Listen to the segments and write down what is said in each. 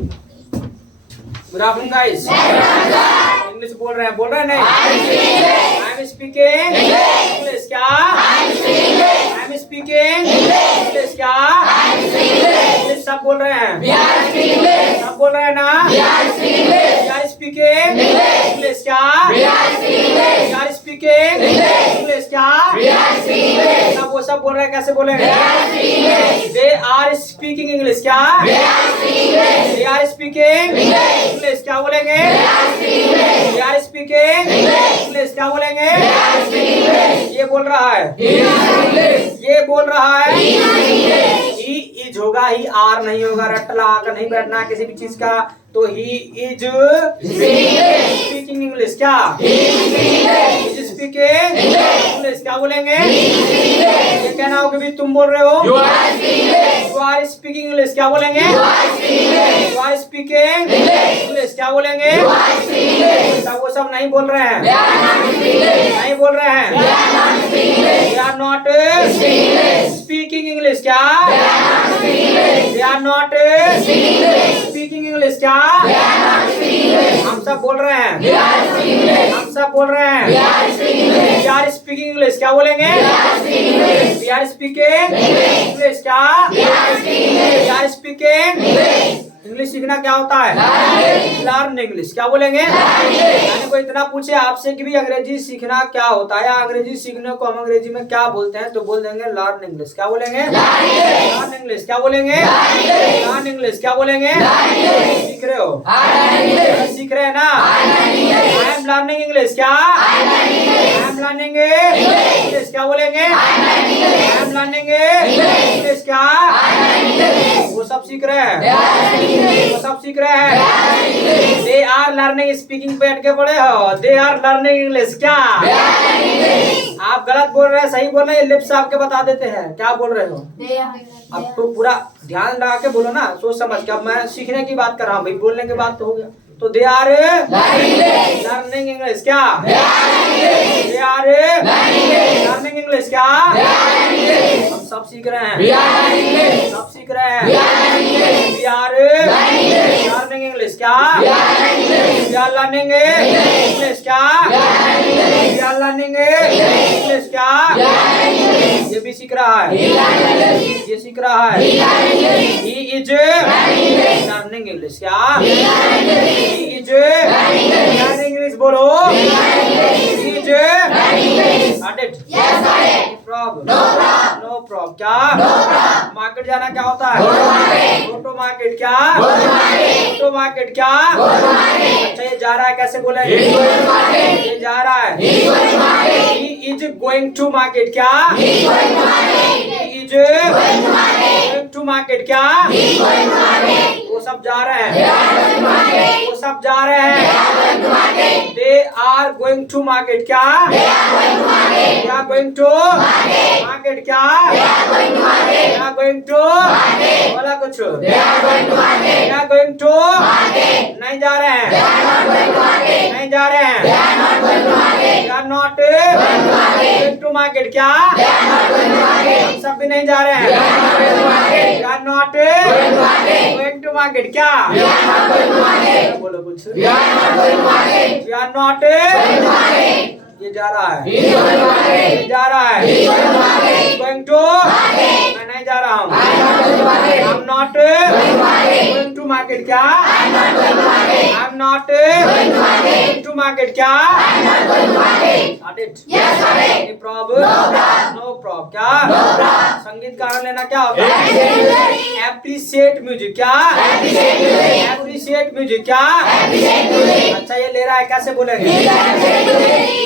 Good afternoon guys. English बोल रहे हैं नहीं? I am speaking English. क्या? I am speaking English. क्या? इंग्लिश सब बोल रहे हैं, सब बोल रहे हैं ना? We are speaking English. क्या? We are speaking English. क्या? सब वो सब बोल रहे हैं, कैसे बोलेंगे? They are speaking English. क्या? They are speaking English. क्या बोलेंगे? They are speaking English. क्या बोलेंगे? ये बोल रहा है, ये बोल रहा है। ही इज होगा, ही आर नहीं होगा, रट लगा कर नहीं बैठना किसी भी चीज का। तो ही इज स्पीकिंग इंग्लिश। क्या? Is speaking English. क्या बोलेंगे? ये कहना हो कि भी तुम बोल रहे हो, यू आर स्पीकिंग इंग्लिश। क्या बोलेंगे? You are speaking English. क्या बोलेंगे? सब वो सब नहीं बोल रहे हैं, नहीं बोल रहे हैं। They are not speaking English. क्या? They are not speaking English. क्या? हम सब बोल रहे हैं, हम सब बोल रहे हैं। We are speaking English. क्या बोलेंगे? We are speaking English. क्या? We are speaking English. सीखना क्या होता है? Learn English. क्या बोलेंगे? मैंने कोई इतना पूछे आपसे कि भी अंग्रेजी सीखना क्या होता है, या अंग्रेजी सीखने को हम अंग्रेजी में क्या बोलते हैं, तो बोल देंगे लर्न इंग्लिश। क्या बोलेंगे? Learn English. क्या बोलेंगे? Learn English. क्या बोलेंगे? सीख रहे हो, सीख रहे हैं ना? I am learning English. क्या? I am learning English. क्या बोलेंगे? I am learning English. क्या? वो सब सीख रहे हैं, वो सब सीख रहे हैं। दे आर लर्निंग स्पीकिंग पे अटके पड़े हो। They are learning English. क्या? आप गलत बोल रहे हैं, सही बोल रहे हैं, लिप्स आपके बता देते हैं क्या बोल रहे हो। अब तो पूरा ध्यान लगा के बोलो ना, सोच समझ के। अब मैं सीखने की बात कर रहा हूँ भाई, बोलने की बात तो हो गया। तो दे आर लर्निंग इंग्लिश। क्या? They are learning English. क्या? हम सब सीख रहे हैं, सब सीख रहे हैं। We are learning English. क्या? We are learning English. क्या? We are learning English. क्या? ये भी सीख रहा है, ये सीख रहा है। He is learning English. क्या? He is learning English. बोलो, ही इज नो प्रॉब्लम। क्या? मार्केट जाना क्या होता है? Go to market. क्या? Go to market. क्या? अच्छा, ये जा रहा है, कैसे बोलेंगे? ये जा रहा है, he is going to market. क्या? He is going to market. क्या? वो सब जा रहे हैं, वो सब जा रहे हैं। They are going to market. क्या? They are going to market. क्या? दे आर गोइंग टू, बोला कुछ? दे आर गोइंग टू नहीं जा रहे हैं, नहीं जा रहे हैं। They are not going to market. क्या? हम सब भी नहीं जा रहे हैं। They are not going to market. क्या? बोलो कुछ। वी आर नॉट, ये जा रहा है, ये जा रहा है। गोइंग टू, मैं नहीं जा रहा हूँ। I am not going to market. क्या? I am not going to market. क्या? No problem. क्या? संगीत कारण लेना क्या होता है? Appreciate music. क्या? Appreciate music. क्या? अच्छा, ये ले रहा है, कैसे बोलेंगे?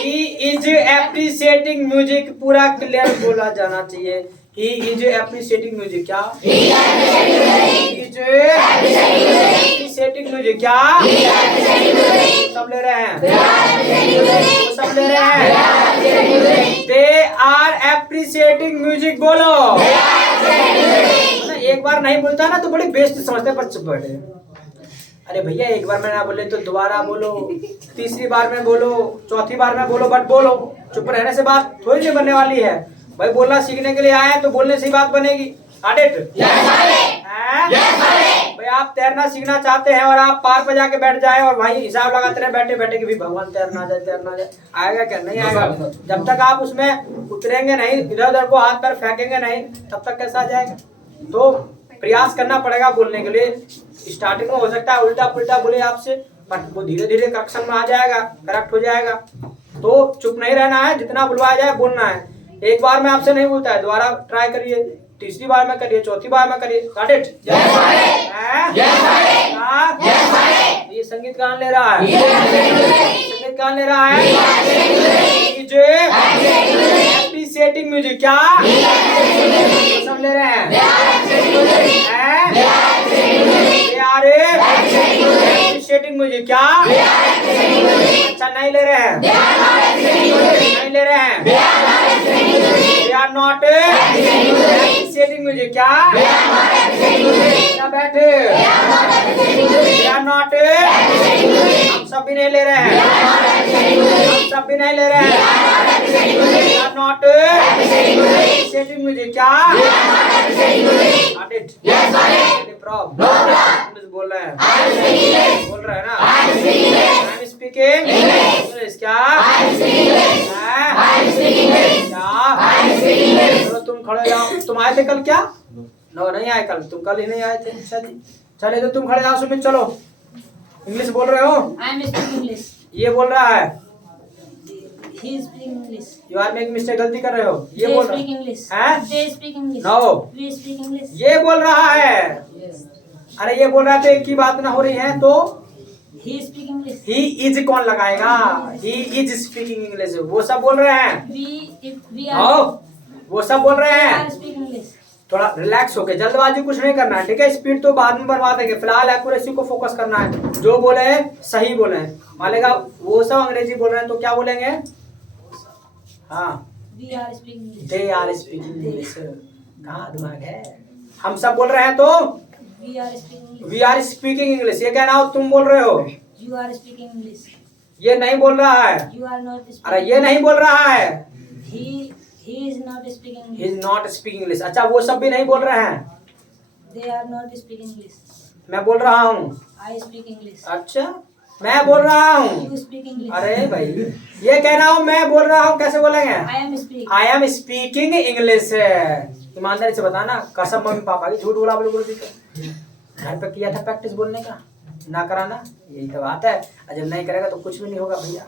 He is appreciating music. पूरा क्लियर बोला जाना चाहिए। He is appreciating music. क्या? Is appreciating music. क्या? सब ले रहे हैं, सब ले रहे हैं। They are appreciating music. बोलो, एक बार नहीं बोलता ना तो बड़ी बेइज्जती समझते हैं बच्चे बड़े। अरे भैया, एक बार में ना बोले तो दोबारा बोलो, तीसरी बार में बोलो, चौथी बार में बोलो, बट बोलो। चुप रहने से बात थोड़ी नहीं बनने वाली है भाई। बोलना सीखने के लिए आए हैं तो बोलने से ही बात बनेगी। भाई आप तैरना सीखना चाहते हैं और आप पार पे जाके बैठ जाए और भाई हिसाब लगाते रहे बैठे बैठे कि भी भगवान तैरना जाए, आएगा क्या? नहीं आएगा। जब तक आप उसमें उतरेंगे नहीं, इधर उधर को हाथ पैर फेंकेंगे नहीं, तब तक कैसा आ जाएगा? तो प्रयास करना पड़ेगा बोलने के लिए। स्टार्टिंग में हो सकता है उल्टा पुल्टा बोले आपसे, बट वो धीरे धीरे करेक्शन में आ जाएगा, करेक्ट हो जाएगा। तो चुप नहीं रहना है, जितना बुलवाया जाए बोलना है। एक बार में आपसे नहीं बोलता है, दोबारा ट्राई करिए, तीसरी बार में करिए, चौथी बार में करिए। Got it? ये संगीत कहाँ ले रहा है? संगीत कहाँ ले रहा है? Appreciating music. क्या सब ले रहे हैं? Appreciating music. क्या अच्छा नहीं ले रहे हैं? नहीं ले रहे हैं? They are not appreciating music। क्या बैठे? They are not। हम सब भी नहीं ले रहे हैं, हम सब भी नहीं ले रहे हैं। They are not appreciating music। क्या बोल रहे हैं? बोल रहे हैं ना? I'm speaking English। क्या चलो तुम खड़े जाओ। तुम आए थे कल? क्या नो नहीं आए कल? तुम कल ही नहीं आए थे। अच्छा जी, चले तो तुम खड़े जाओ। सुमित चलो, इंग्लिश बोल रहे हो? I am speaking English. ये बोल रहा है He is speaking English. You are making mistake, गलती कर रहे हो। ये They बोल speak रहा English. है? They speak English. No. We speak English. ये बोल रहा है। अरे ये बोल रहा है तो एक ही बात ना हो रही है। तो He is speaking English. He is कौन लगाएगा? He is speaking English. वो सब बोल रहे हैं। We आओ, वो सब बोल रहे are हैं। speaking English. थोड़ा रिलैक्स होके, जल्दबाजी कुछ नहीं करना है, ठीक है? स्पीड तो बाद में बनवा देंगे, फिलहाल एक्यूरेसी को फोकस करना है। जो बोले हैं सही बोले हैं। मानेगा वो सब अंग्रेजी बोल रहे हैं तो क्या बोलेंगे? हाँ, We are speaking English. They are speaking English. कहाँ दिमाग है? हम सब बोल रहे हैं तो We are speaking English. We are speaking English. ये कहना हो तुम बोल रहे हो, You are speaking English. ये नहीं बोल रहा है। You are not speaking. अरे ये नहीं बोल रहा है। He is not speaking he English. Is not speaking English. अच्छा, वो सब भी नहीं बोल रहे हैं। They are not speaking English. मैं बोल रहा हूँ। I speak English. अच्छा, मैं बोल रहा हूँ। You speak English. अरे भाई, ये कह रहा हूँ मैं बोल रहा हूँ, कैसे बोलेंगे? I am speaking. I am speaking English. ईमानदारी से बताना, कसम मम्मी पापा की, झूठ बोला बिल्कुल भी। घर पे किया था प्रैक्टिस बोलने का, ना कराना, यही तो बात है। और जब नहीं करेगा तो कुछ भी नहीं होगा भैया,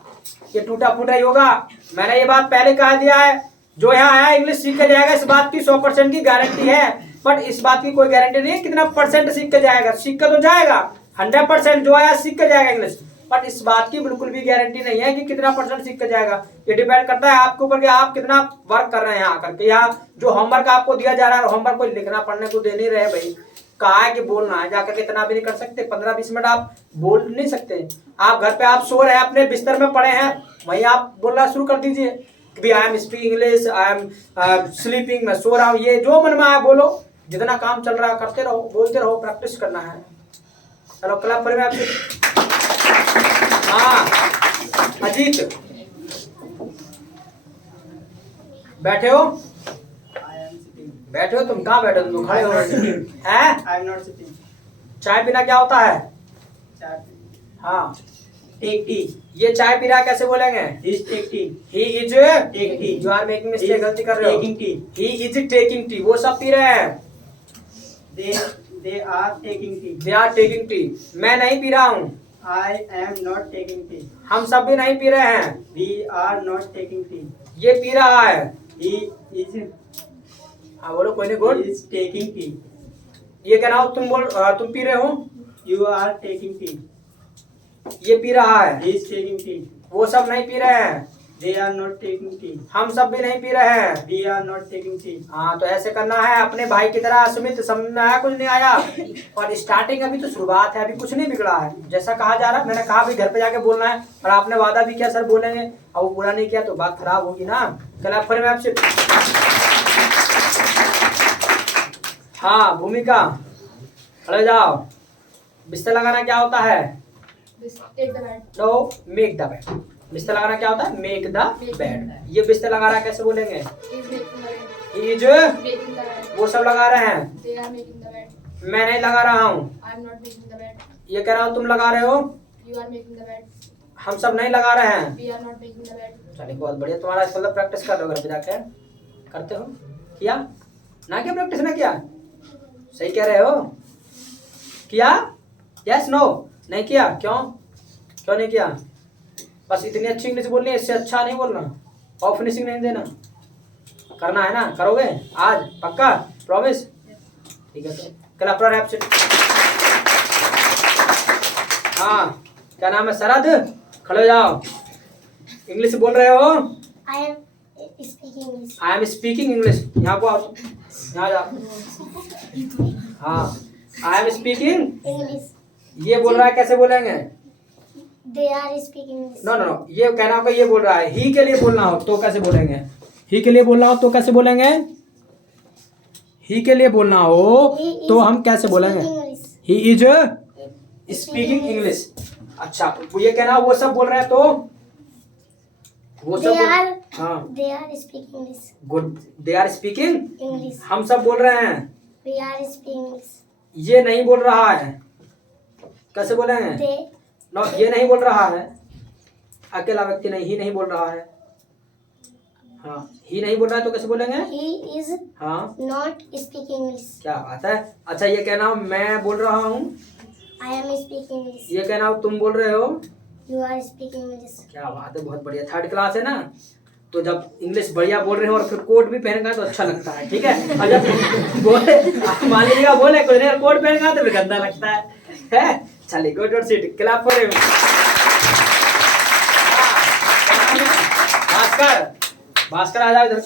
ये टूटा फूटा ही होगा। मैंने ये बात पहले कह दिया है, जो यहाँ आया इंग्लिश सीख के जाएगा, इस बात की 100% की गारंटी है। बट इस बात की कोई गारंटी नहीं है कितना परसेंट सीख के जाएगा। सीख के तो जाएगा 100%, जो आया सीख के जाएगा इंग्लिश। बट इस बात की बिल्कुल भी गारंटी नहीं है कि कितना परसेंट सीख के जाएगा। ये डिपेंड करता है आपके ऊपर कि आप कितना वर्क कर रहे हैं यहाँ करके। यहाँ जो होमवर्क आपको दिया जा रहा है, होमवर्क को लिखना पढ़ने को दे नहीं रहे भाई। कहा है कि बोलना है, जाकर इतना भी नहीं कर सकते। 15-20 मिनट आप बोल नहीं सकते। आप घर पे आप सो रहे हैं, अपने बिस्तर में पड़े हैं, वहीं आप बोलना शुरू कर दीजिए कि आई am speaking English, I am sleeping, मैं सो रहा हूँ। ये जो मन में आए बोलो, जितना काम चल रहा है करते रहो, बोलते रहो, प्रैक्टिस करना है। चलो क्लब पर में आपसे। हाँ अजीत, बैठे हो? बैठे हो? तुम कहाँ बैठे हो? तुम खड़े हो हैं? I am not sitting. चाय पीना क्या होता है? चाय हाँ, take tea. ये चाय पी रहा है, कैसे बोलेंगे? He is take tea. He is Take tea. You are making He mistake, is गलती कर रहे हो। taking tea. He is taking tea, वो सब पी रहे हैं। They are taking tea. They are taking tea, मैं नहीं पी रहा हूँ। I am not taking tea. हम सब भी नहीं पी रहे हैं। We are not taking tea. ये पी रहा है। He is हाँ बोलो, कोई नहीं, good. he is taking tea. ये कहना हो तुम पी रहे हो। You are taking tea. ये पी रहा है। He is taking tea. वो सब नहीं पी रहे हैं। They are not taking tea. हम सब भी नहीं पी रहे हैं। We are not taking tea. हाँ, तो ऐसे करना है अपने भाई की तरह। सुमित, समझ में आया? कुछ नहीं आया? और स्टार्टिंग अभी तो शुरुआत है, अभी कुछ नहीं बिगड़ा है। जैसा कहा जा रहा है, मैंने कहा भी घर पे जाके बोलना है, और आपने वादा भी किया सर बोलेंगे, और वो पूरा नहीं किया तो बात खराब होगी ना। चल फिर मैं आपसे, हाँ भूमिका, खड़े जाओ। बिस्तर लगाना क्या होता है? No, make the bed. बिस्तर लगाना क्या होता है? Make the bed. ये बिस्तर लगा रहा है, कैसे बोलेंगे? इज, वो सब लगा रहे हैं, मैं नहीं लगा रहा हूँ। I'm not making the bed. ये कह रहा हूँ तुम लगा रहे हो, You are making the bed. हम सब नहीं लगा रहे हैं। We are not making the bed. चलिए बहुत बढ़िया, तुम्हारा इस मतलब प्रैक्टिस कर रहे हो घर पे जाके, करते हो, किया ना, क्या प्रैक्टिस ना किया, सही कह रहे हो, किया, यस नो, नहीं किया, क्यों क्यों नहीं किया, बस इतनी अच्छी इंग्लिश बोलनी है, इससे अच्छा नहीं बोलना, और फिनिशिंग नहीं देना, करना है ना, करोगे आज पक्का, प्रॉमिस, ठीक है, तो क्लैप फॉर एब्सेंट। हाँ, क्या नाम है, शरद, खड़े हो जाओ, इंग्लिश बोल रहे हो, I am speaking English. I am speaking English, यहाँ को आओ, यहाँ जाओ, हाँ, आई एम स्पीकिंग, English. ये बोल रहा है, कैसे बोलेंगे, They are speaking English. No no no, ये कहना होगा, ये बोल रहा है, ही के लिए बोलना हो तो कैसे बोलेंगे, ही के लिए बोलना हो तो कैसे बोलेंगे, ही के लिए बोलना हो He is तो हम कैसे बोलेंगे, speaking English. He is speaking English. अच्छा, वो ये कहना वो सब बोल रहे हैं तो वो सब They are हाँ, they are speaking English. Good, they are speaking, English. हम सब बोल रहे हैं, We are speaking English. ये नहीं बोल रहा है, कैसे बोलेंगे, They नो, ये नहीं बोल रहा है, अकेला व्यक्ति नहीं, ही नहीं बोल रहा है, हाँ, ही नहीं बोल रहा है तो कैसे बोलेंगे, he is हाँ, not speaking English. क्या बात है। अच्छा, ये कहना हो मैं बोल रहा हूँ, I am speaking English. ये कहना हो तुम बोल रहे हो, You are speaking English. क्या बात है, बहुत बढ़िया, थर्ड क्लास है ना, तो जब इंग्लिश बढ़िया बोल रहे हो और फिर कोट भी पहन तो अच्छा लगता है, ठीक है, और जब बोले मान लीजिएगा बोले कोई नहीं कोट पहन तो फिर गंदा लगता है, चलिए गुड और seat, clap for him. Bhaskar, Bhaskar आ जाओ इधर,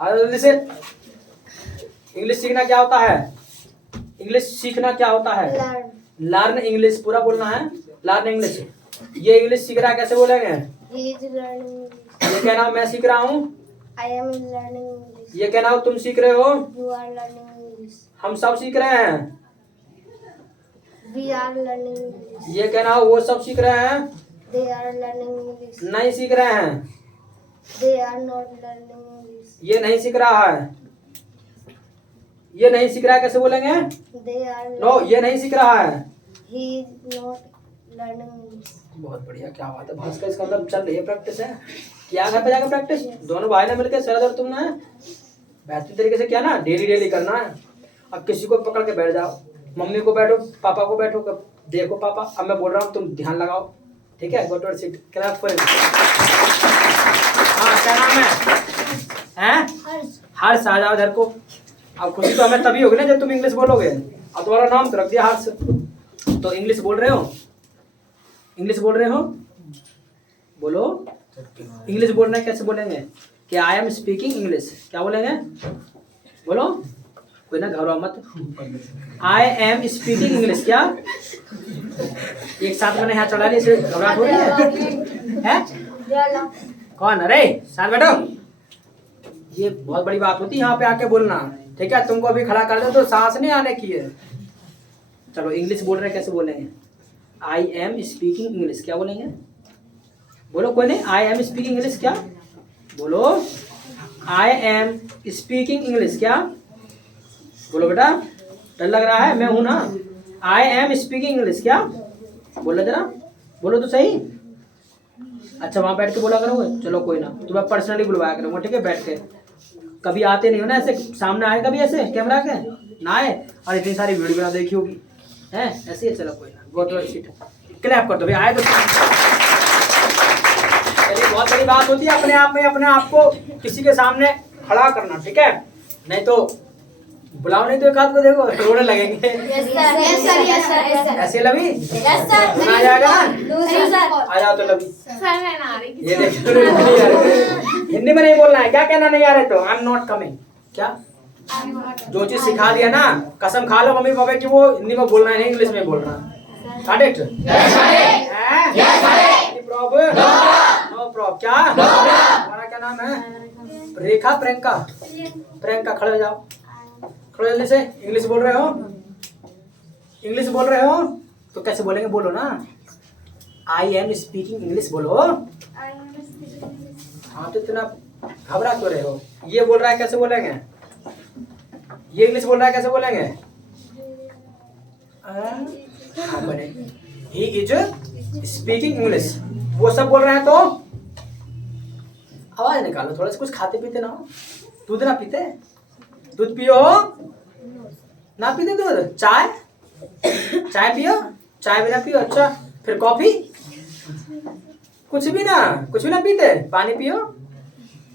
आ जाओ जल्दी से। इंग्लिश सीखना क्या होता है, इंग्लिश सीखना क्या होता है, Learn. लर्न इंग्लिश, पूरा बोलना है, लर्न इंग्लिश। ये इंग्लिश सीख रहा है, कैसे बोलेंगे, He is learning English. ये कहना हो मैं सीख रहा हूँ, I am learning English. ये कहना हो तुम सीख रहे हो, You are learning English. हम सब सीख रहे हैं, We are learning English. ये कहना हो वो सब सीख रहे हैं, They are learning English. नहीं सीख रहे हैं, They are not learning English. ये नहीं सीख रहा है, ये नहीं सीख रहा है, कैसे बोलेंगे, They are नो, ये नहीं सीख रहा है, He is not learning English. बहुत बढ़िया, क्या बात है भास्कर, इसका मतलब चल रही है प्रैक्टिस है, किया घर पे जाकर प्रैक्टिस, दोनों भाई ने मिलकर शरद और तुमने बेहतरीन तरीके से किया ना, डेली डेली करना है। अब किसी को पकड़ के बैठ जाओ, मम्मी को बैठो, पापा को बैठो, देखो पापा अब मैं बोल रहा हूँ तुम ध्यान लगाओ, ठीक है, go to seat, clap for him. हाँ, क्या नाम है, हर्ष, आ जाओ इधर को। अब खुशी तो हमें तभी होगी ना जब तुम इंग्लिश बोलोगे, अब तुम्हारा नाम तो रख दिया हर्ष, तो इंग्लिश बोल रहे हो, इंग्लिश बोल रहे हो, बोलो, इंग्लिश बोलना है, कैसे बोलेंगे कि आई एम स्पीकिंग इंग्लिश, क्या बोलेंगे, बोलो, कोई ना घबराओ मत, आई एम स्पीकिंग इंग्लिश, क्या एक साथ मैंने यहाँ चढ़ा लिया, घबराहट हो रही है? कौन, अरे साथ बैठो, ये बहुत बड़ी बात होती है यहाँ पे आके बोलना, ठीक है, तुमको अभी खड़ा कर दो तो सांस नहीं आने की है। चलो इंग्लिश बोल रहे हैं, कैसे बोलेंगे, आई एम स्पीकिंग इंग्लिश, क्या बोलेंगे, बोलो, कोई नहीं, आई एम स्पीकिंग इंग्लिश, क्या बोलो, आई एम स्पीकिंग इंग्लिश, क्या बोलो बेटा, डर लग रहा है, मैं हूं ना, आई एम स्पीकिंग इंग्लिश, क्या बोलो जरा, बोलो तो सही। अच्छा, वहां बैठ के बोला करोगे, चलो कोई ना, तुम्हें पर्सनली बुलवाया करूंगा, ठीक है, बैठ के, कभी आते नहीं हो ना ऐसे, सामने आए कभी ऐसे कैमरा के ना आए, और इतनी सारी वीडियो बना देखी होगी है, ऐसे ही, चलो कोई ना, गो टू सीट, क्लैप कर दो भाई, आए तो चलिए, बहुत बड़ी बात होती है अपने आप में अपने आप को किसी के सामने खड़ा करना, ठीक है, नहीं तो बुलाओ नहीं तो एक आध को देखो रोने लगेंगे, ऐसे लवी आ जाएगा, आ जाओ तो लवी, ये देखो हिंदी में नहीं बोलना है, क्या कहना नहीं आ रहे तो, आई एम नॉट कमिंग, क्या जो चीज सिखा दिया ना, कसम खा लो मम्मी पापा की, वो हिंदी में बोलना है, नहीं इंग्लिश में बोलना, करेक्ट, नो प्रॉब्लम, क्या हमारा क्या नाम है, रेखा, प्रियंका, प्रियंका, खड़े हो जाओ, खड़े जल्दी से, इंग्लिश बोल रहे हो, इंग्लिश बोल रहे हो तो कैसे बोलेंगे, बोलो ना, आई एम स्पीकिंग इंग्लिश, बोलो, हाँ तो इतना घबरा क्यों रहे हो, ये बोल रहा है, कैसे बोलेंगे, ये इंग्लिश बोल रहा है, कैसे बोलेंगे? हाँ बने, ही इज स्पीकिंग इंग्लिश। वो सब बोल रहे हैं तो आवाज निकालो, थोड़ा सा कुछ खाते पीते ना हो। दूध ना पीते? दूध पियो? ना पीते दूध? चाय? चाय पियो? चाय भी ना पियो? अच्छा, फिर कॉफी? कुछ भी ना पीते? पानी पियो?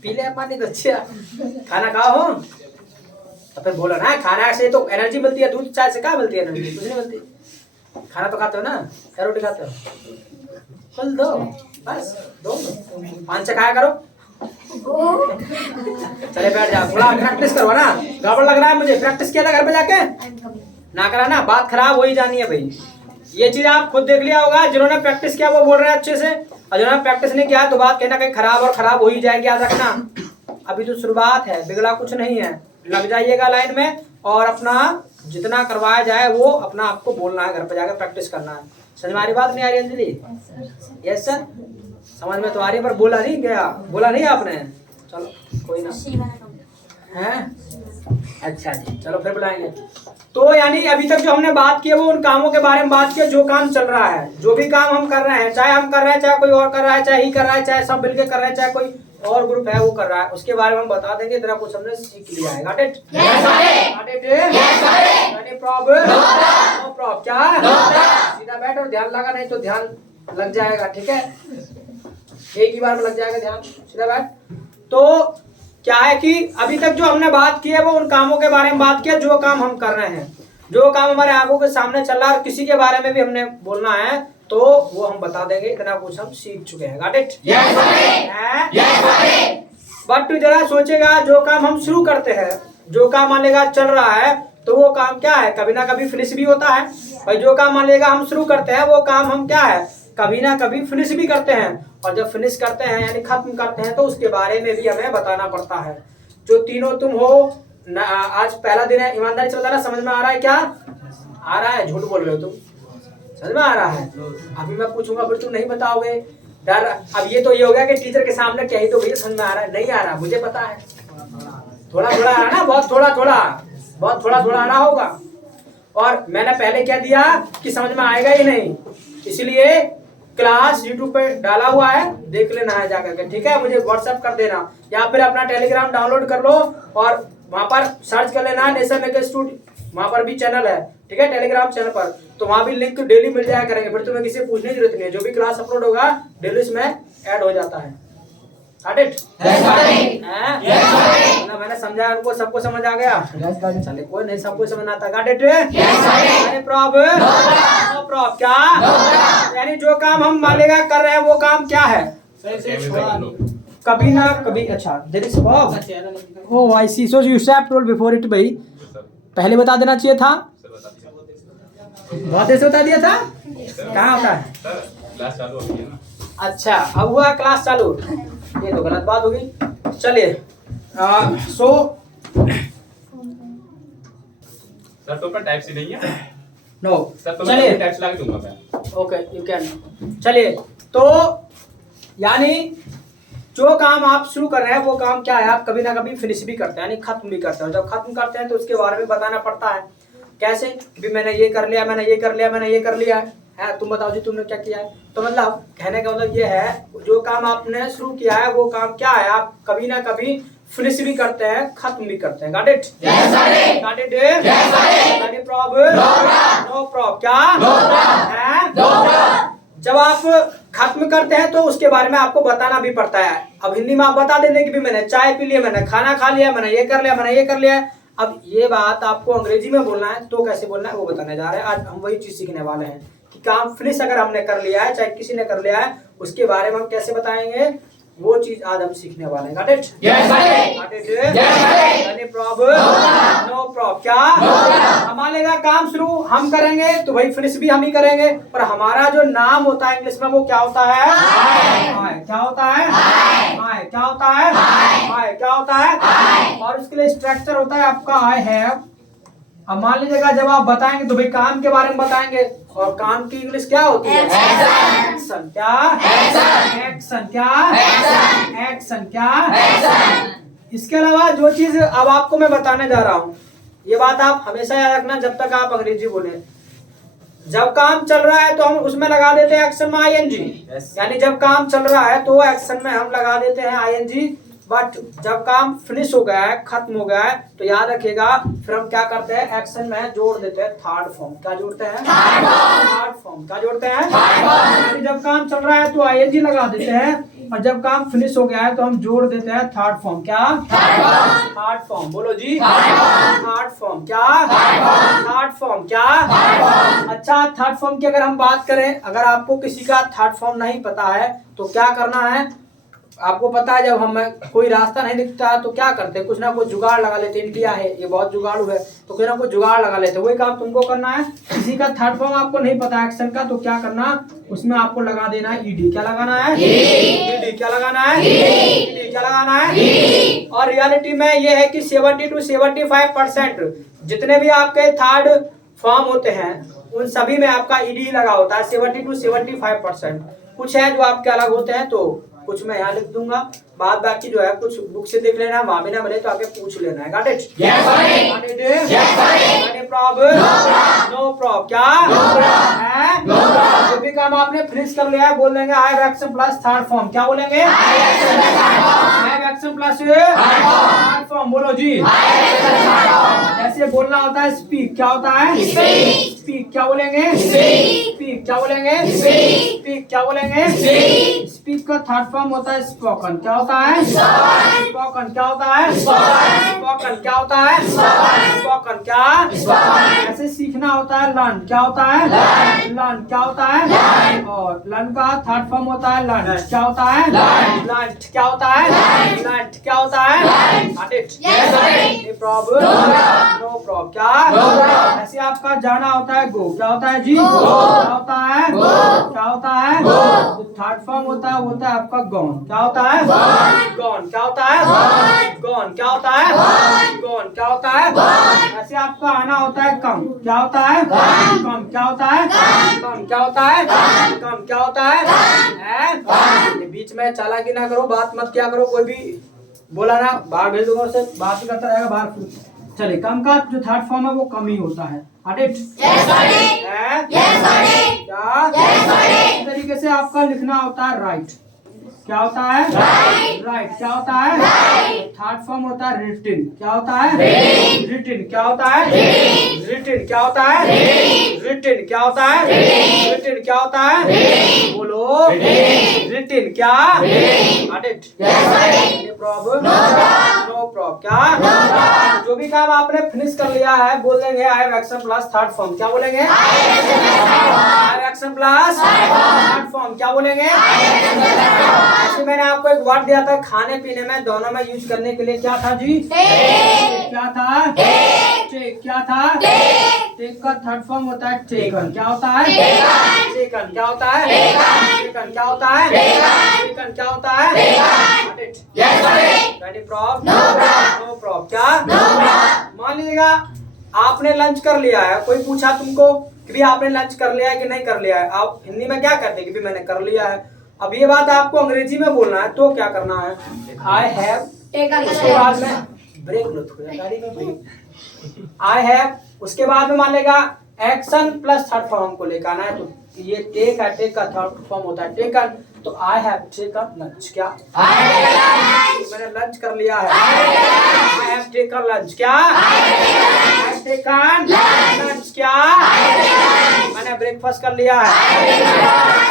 पी ले पानी तो अच्छा। खाना खाओ हो तो फिर बोलो ना, खाना से तो एनर्जी मिलती है, दूध चाय से क्या मिलती है एनर्जी? कुछ नहीं मिलती। खाना तो खाते हो ना, क्या रोटी खाते हो? फल दो, बस दो, 5 खाया करो। चले बैठ जाओ, थोड़ा प्रैक्टिस करो ना, गड़बड़ लग रहा है मुझे। प्रैक्टिस किया था घर पे जाके? ना करा ना, बात खराब हो ही जानी है भाई। ये चीज आप खुद देख लिया होगा, जिन्होंने प्रैक्टिस किया वो बोल रहे हैं अच्छे से, और जिन्होंने प्रैक्टिस नहीं किया तो बात कहीं ना कहीं खराब हो ही जाएगी। याद रखना, अभी तो शुरुआत है, बिगड़ा कुछ नहीं है। लग जाइएगा लाइन में और अपना जितना करवाया जाए वो अपना आपको बोलना है, घर पे जाकर प्रैक्टिस करना है। समझ में आ रही बात नहीं आ रही अंजलि? यस सर, समझ में तो आ रही है, पर बोला नहीं आपने। चलो कोई ना है। अच्छा जी, चलो फिर बुलाएंगे। तो यानी अभी तक जो हमने बात की है वो उन कामों के बारे में बात की जो काम चल रहा है, जो भी काम हम कर रहे हैं, चाहे हम कर रहे हैं, चाहे कोई और कर रहा है, चाहे ही कर रहा है, चाहे सब मिलके कर रहे हैं, चाहे कोई और ग्रुप है वो कर रहा है, उसके बारे में हम बता देंगे। इतना कुछ हमने सीख लिया है। Got it? Any problem? No problem. क्या सीधा बैठ और ध्यान लगा, नहीं तो ध्यान लग जाएगा, ठीक है? एक ही बार में लग जाएगा ध्यान, सीधा बैठ। तो क्या है कि अभी तक जो हमने बात की है वो उन कामों के बारे में बात किया जो काम हम कर रहे हैं, जो काम हमारे आंखों के सामने चल रहा है, और किसी के बारे में भी हमने बोलना है तो वो हम बता देंगे। इतना कुछ हम सीख चुके हैं। Got it? बट जरा सोचेगा, जो काम हम शुरू करते हैं, जो काम मान लेगा चल रहा है, तो वो काम क्या है, कभी ना कभी फिनिश भी होता है भाई। जो काम मान लेगा हम शुरू करते हैं वो काम हम क्या है, कभी ना कभी फिनिश भी करते हैं। और जब फिनिश करते हैं यानी खत्म करते हैं तो उसके बारे में भी हमें बताना पड़ता है। जो तीनों तुम हो आज पहला दिन है, ईमानदारी से बताना, समझ में आ रहा है? क्या आ रहा है? झूठ बोल रहे हो तुम? समझ में आ रहा है? अभी मैं पूछूंगा फिर तुम नहीं बताओगे, डर। अब ये तो ये हो गया कि टीचर के सामने क्या ही तो भैया समझ में आ रहा है, नहीं आ रहा, मुझे पता है। थोड़ा थोड़ा आ रहा ना, बहुत थोड़ा थोड़ा आ रहा होगा। और मैंने पहले क्या दिया कि समझ में आएगा ही नहीं, इसलिए क्लास YouTube पे डाला हुआ है, देख लेना है जाकर के, ठीक है? मुझे व्हाट्सएप कर देना या फिर अपना टेलीग्राम डाउनलोड कर लो और वहां पर सर्च कर लेना नेशन मेकर इंस्टीट्यूट, वहां पर भी चैनल है, ठीक है? टेलीग्राम चैनल पर, तो वहां भी लिंक डेली मिल जाया करेंगे, फिर तुम्हें किसी से पूछने की जरूरत नहीं है। जो भी क्लास अपलोड होगा डेली इसमें ऐड हो जाता है। मैंने समझा उनको, सबको समझ आ गया? चले, कोई नहीं, सबको समझ आता। Got it? Problem? No problem. क्या यानी जो काम हम मानेगा कर रहे हैं वो काम क्या है? कभी ना कभी। अच्छा, there is verb. Oh I see, so you have told before it भाई, पहले बता देना चाहिए था। बहुत देर से बता दिया था। कहाँ होता है? क्लास चालू हो गई है ना। अच्छा, अब हुआ क्लास चालू, ये तो गलत बात होगी। चलिए सो सर तो पर टाइप सी नहीं है। नो, सर तो चलिए मैं टाइप से लगा दूंगा मैं। Okay you can. चलिए, तो यानी जो काम आप शुरू कर रहे हैं वो काम क्या है, आप कभी ना कभी फिनिश भी करते हैं, यानी खत्म भी करते हैं। जब खत्म करते हैं तो उसके बारे में बताना पड़ता है। कैसे भी मैंने ये कर लिया, मैंने ये कर लिया, मैंने ये कर लिया है, तुम बताओ जी तुमने क्या किया है। तो मतलब कहने का मतलब ये है, जो काम आपने शुरू किया है वो काम क्या है, आप कभी ना कभी फिनिश भी करते हैं, खत्म भी करते हैं। Got it? Got it? Any problem? No problem. क्या है? जब आप खत्म करते हैं तो उसके बारे में आपको बताना भी पड़ता है। अब हिंदी में आप बता देंगे कि भी मैंने चाय पी लिया, मैंने खाना खा लिया, मैंने ये कर लिया, मैंने ये कर लिया। अब ये बात आपको अंग्रेजी में बोलना है तो कैसे बोलना है वो बताने जा रहे हैं। आज हम वही चीज सीखने वाले हैं कि काम फिनिश अगर हमने कर लिया है, चाहे किसी ने कर लिया है, उसके बारे में हम कैसे बताएंगे, वो चीज आज हम सीखने वाले हैं। Got it? Got it? Any problem? No problem. क्या हमारा लेगा काम शुरू हम करेंगे तो भाई फिनिश भी हम ही करेंगे, पर हमारा जो नाम होता है इंग्लिश में वो क्या होता है? हाय। क्या होता है? हाय। क्या होता है? हाय। क्या होता है? और उसके लिए स्ट्रक्चर होता है आपका आई हैव। अब मान लीजिएगा जब आप बताएंगे तो भाई काम के बारे में बताएंगे, और काम की इंग्लिश क्या होती है? एक्शन। क्या? एक्शन। क्या? एक्शन। क्या? इसके अलावा जो चीज अब आपको मैं बताने जा रहा हूँ ये बात आप हमेशा याद रखना जब तक आप अंग्रेजी बोले। जब काम चल रहा है तो हम उसमें लगा देते हैं एक्शन में आईएनजी, यानी जब काम चल रहा है तो एक्शन में हम लगा देते हैं आईएनजी। बट जब काम फिनिश हो गया है, खत्म हो गया है, तो याद रखिएगा फिर हम क्या करते हैं, एक्शन में जोड़ देते हैं थर्ड फॉर्म। क्या जोड़ते हैं? Third form. क्या जोड़ते हैं? यानी जब काम चल रहा है तो आईएनजी लगा देते हैं, और जब काम फिनिश हो गया है तो हम जोड़ देते हैं थर्ड फॉर्म। क्या? Third form. बोलो जी। Third form. क्या? Third form. क्या? अच्छा, थर्ड फॉर्म की अगर हम बात करें, अगर आपको किसी का थर्ड फॉर्म नहीं पता है तो क्या करना है, आपको पता है जब हमें कोई रास्ता नहीं दिखता है तो क्या करते हैं, कुछ ना कुछ जुगाड़ लगा लेते हैं। इंडिया है ये बहुत जुगाड़ू है, तो कुछ ना कुछ जुगाड़ लगा लेते हैं। वही काम तुमको करना है। किसी का थर्ड फॉर्म आपको नहीं पता एक्शन का, तो क्या करना, उसमें आपको लगा देना है ईडी। क्या लगाना है? ईडी। क्या लगाना है? ईडी। क्या लगाना है? और रियलिटी में ये है कि 70 to 75% जितने भी आपके थर्ड फॉर्म होते हैं उन सभी में आपका ईडी लगा होता है। 70 to 75%। कुछ है जो आपके अलग होते हैं, तो कुछ मैं यहाँ लिख दूंगा, बाद बाकी जो है कुछ बुक से देख लेना, वहां भी ना मिले तो आके पूछ लेना है। Got it? Yes sir. Got it? Yes sir. Any problem? No problem. क्या? नो प्रॉब्लम है? No problem. जो भी काम आपने फिनिश कर लिया है बोल देंगे I have action plus third form. क्या बोलेंगे? I have action plus third form. बोलो जी। जैसे बोलना होता है स्पीक। क्या होता है? स्पीक। क्या बोलेंगे? स्पीक। क्या बोलेंगे? स्पीक। क्या बोलेंगे? स्पीक का थर्ड फॉर्म होता है स्पोकन। क्या होता है? स्पोकन। क्या होता है? स्पोकन। क्या होता है? स्पोकन। क्या? ऐसे सीखना होता है लर्न। क्या होता है? लर्न। क्या होता है? और लर्न का थर्ड फॉर्म होता है लर्न। क्या होता है? लर्न। क्या होता है? लर्न। क्या होता है? प्रॉब्लम? No problem. क्या? ऐसे आपका जाना होता है गो। क्या होता है जी? क्या होता है? क्या होता है? जो थर्ड फॉर्म होता है आपका गॉन। क्या होता है? गॉन। क्या होता है? गॉन। क्या होता है? गॉन। क्या होता है? ऐसे आपका आना होता है कम। क्या होता है? कम। क्या होता है? कम। क्या होता है? कम। क्या होता है? ये बीच में चालाकी ना करो, बात मत क्या करो, कोई भी बोला ना बाहर भेज दूंगा, उससे बात ही करता रहेगा बाहर। चलिए, कम का जो थर्ड फॉर्म है वो कम ही होता है। क्या? इस तरीके से आपका लिखना होता है राइट। क्या होता है? राइट। क्या होता है? थर्ड फॉर्म होता है रिटिन। क्या होता है? रिटिन। क्या होता है? रिटिन। क्या होता है? रिटिन। क्या होता है? रिटिन। क्या होता है? बोलो। रिटिन। क्या? प्रॉब्लम? No problem. क्या? जो भी काम आपने फिनिश कर लिया है बोल देंगे I have action plus third form. क्या बोलेंगे? I have action plus third form. क्या बोलेंगे? ऐसे मैंने आपको एक वर्ड दिया था खाने पीने में दोनों में यूज करने के लिए। क्या था जी? क्या था? टेक। क्या था? टेक का थर्ड फॉर्म होता है टेकन। क्या होता है? टेकन। क्या होता है? टेकन। क्या होता है? टेकन। क्या होता है? No problem. क्या? मान लीजिएगा आपने लंच कर लिया है, कोई पूछा तुमको कि भी आपने लंच कर लिया है कि नहीं कर लिया है, आप हिंदी में क्या कहते हैं कि भी मैंने कर लिया है। अब ये बात आपको अंग्रेजी में बोलना है तो क्या करना है, आई हैव, उसके बाद में ब्रेक लो थोड़ा गाड़ी में ब्रेक, आई हैव, उसके बाद में मान लेगा एक्शन प्लस थर्ड फॉर्म हमको लेकर आना है। तो ये टेक है, टेक का थर्ड फॉर्म होता है टेकन। तो आई हैव टेकन लंच। क्या? मैंने लंच कर लिया है। I have taken lunch. क्या? I have taken lunch. क्या? मैंने ब्रेकफास्ट कर लिया है।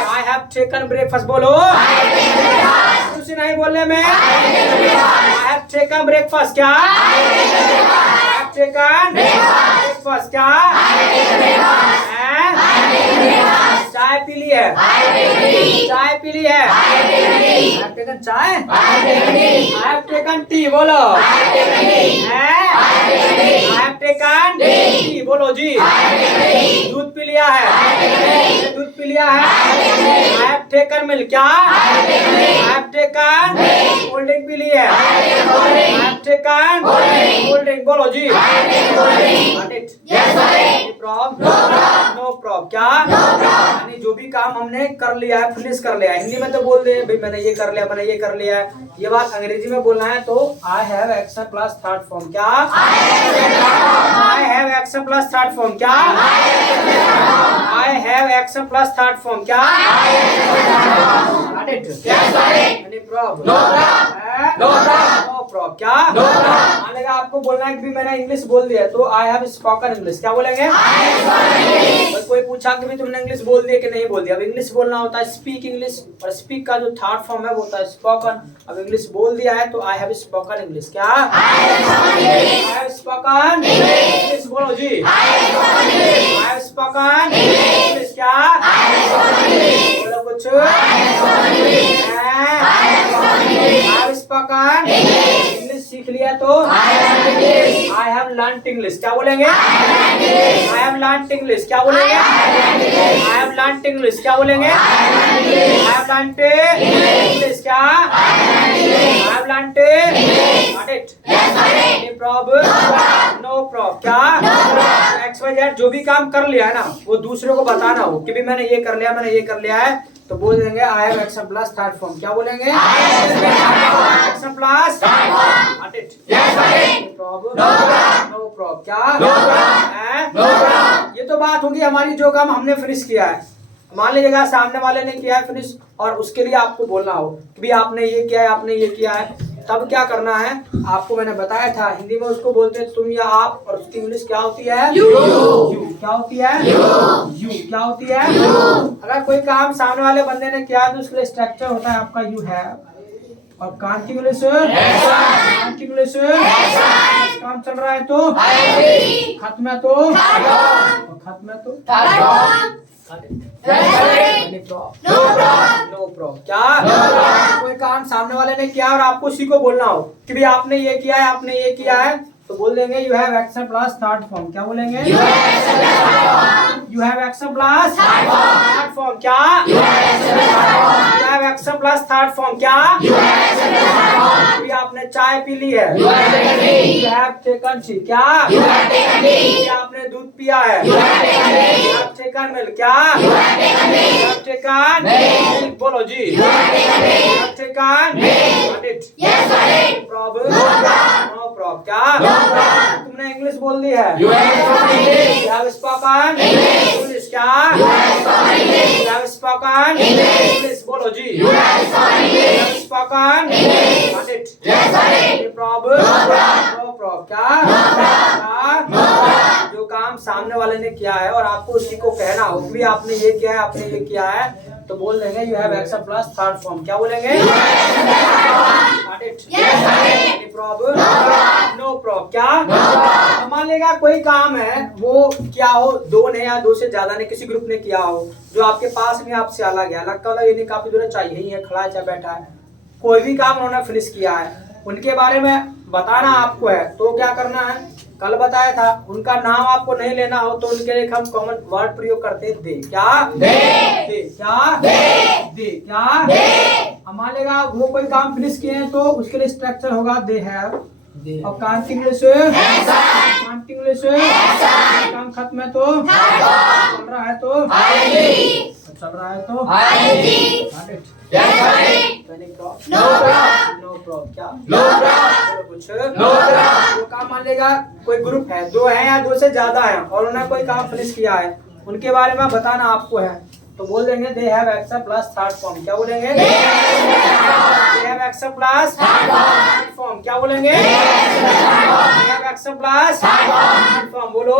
I have taken breakfast. बोलो, कुछ नहीं बोलने में। I have taken breakfast. क्या? I have taken breakfast. क्या? चाय पी ली है। चाय पी ली है। आई हैव टेकन चाय। आई हैव टेकन टी। बोलो, आई हैव टेकन टी। बोलो जी। दूध पी लिया है। दूध पी लिया है। I have taken milk. क्या? I have taken cold drink पी ली है। I have taken cold drink. बोलो जी। No problem. क्या? यानी जो भी काम हमने कर लिया है, फिनिश कर लिया है। हिंदी में तो बोल दे भाई मैंने ये कर लिया, मैंने ये कर लिया है। ये बात अंग्रेजी में बोलना है तो I have action plus third form. क्या I have action plus third form. क्या I have action plus third form. क्या Any problem? No problem. क्या मान लेगा आपको बोलना है कि भी मैंने इंग्लिश बोल दिया तो आई हैव स्पोकन इंग्लिश। क्या बोलेंगे? कोई पूछा कि भी तुमने इंग्लिश बोल दिया कि नहीं बोल दिया। अब इंग्लिश बोलना होता है स्पीक इंग्लिश, और स्पीक का जो थर्ड फॉर्म है वो होता है स्पोकन। अब इंग्लिश बोल दिया है तो आई हैव स्पोकन इंग्लिश। क्या आई हैव स्पोकन इंग्लिश। बोलो जी आई हैव स्पोकन इंग्लिश। क्या बोलो कुछ स्पोकन इंग्लिश सीख लिया तो आई हैव लर्नड इंग्लिश। क्या बोलेंगे? I have learned English. क्या बोलेंगे? I have learned English. क्या बोलेंगे? I have learned English. क्या I have learned it. Any problem? No problem. क्या एक्स वाई जेड जो भी काम कर लिया है ना वो दूसरों को बताना हो कि भी मैंने ये कर लिया, मैंने ये कर लिया है, तो बोल देंगे I have action plus third form. क्या बोलेंगे? Action plus no problem. क्या ये तो बात होगी हमारी जो काम हमने फिनिश किया है। मान लीजिएगा सामने वाले ने किया है फिनिश और उसके लिए आपको बोलना हो कि भी आपने ये किया है, आपने ये किया है, तब क्या करना है आपको मैंने बताया था। हिंदी में उसको बोलते हैं तुम या आप, और उसकी इंग्लिश क्या होती है? यू। क्या होती है? यू। क्या होती है? अगर कोई काम सामने वाले बंदे ने किया तो उसके लिए स्ट्रक्चर होता है आपका यू हैव, और काम की इंग्लिश काम की इंग्लिश काम चल रहा है तो खत्म है तो खत्म है तो नो प्रॉब्लम। क्या कोई काम सामने वाले ने किया और आपको उसी को बोलना हो कि भी आपने ये किया है, आपने ये किया है, तो बोल देंगे you have action plus third form. क्या बोलेंगे? You have action plus third form. क्या you have action plus third form. क्या अभी आपने चाय पी ली है, यू हैव टेकन टी। क्या आपने दूध पिया है, यू हैव टेकन मिल्क। क्या यू हैव टेकन मिल्क। बोलो जी you have taken it. Problem? No problem. क्या तुमने इंग्लिश बोल दी है, यू हैव स्पोकन इंग्लिश। क्या यू हैव स्पोकन इंग्लिश। बोलो जी you have spoken it. Problem? No problem. क्या जो काम सामने वाले ने किया है और आपको उसी को कहना हो कि आपने ये किया है, आपने ये किया है, तो बोल देंगे you have action plus third form. क्या बोलेंगे? प्रॉब्लम? No problem. क्या मान लेगा कोई काम है वो क्या हो, दो ने या दो से ज्यादा ने किसी ग्रुप ने किया हो जो आपके पास में आपसे अलग है, अलग का अलग, ये नहीं काफी दूर चाहिए ही है, खड़ा है चाहे बैठा है, कोई भी काम उन्होंने फिनिश किया है, उनके बारे में बताना आपको है, तो क्या करना है? कल बताया था उनका नाम आपको नहीं लेना हो तो उनके लिए हम कॉमन वर्ड प्रयोग करते हैं दे। क्या दे। क्या दे। क्या मान लेगा वो कोई काम फिनिश किए हैं तो उसके लिए स्ट्रक्चर होगा दे हैव, और काम की इंग्लिश काम खत्म है तो चल रहा है तो नो प्रॉब्लम। क्या कुछ वो काम मान लेगा कोई ग्रुप है, दो है या दो से ज्यादा है और उन्होंने कोई काम फिनिश किया है, उनके बारे में बताना आपको है, तो बोल देंगे they have action plus third form. क्या बोलेंगे? They have action plus third form. क्या बोलेंगे? They have action plus third form. बोलो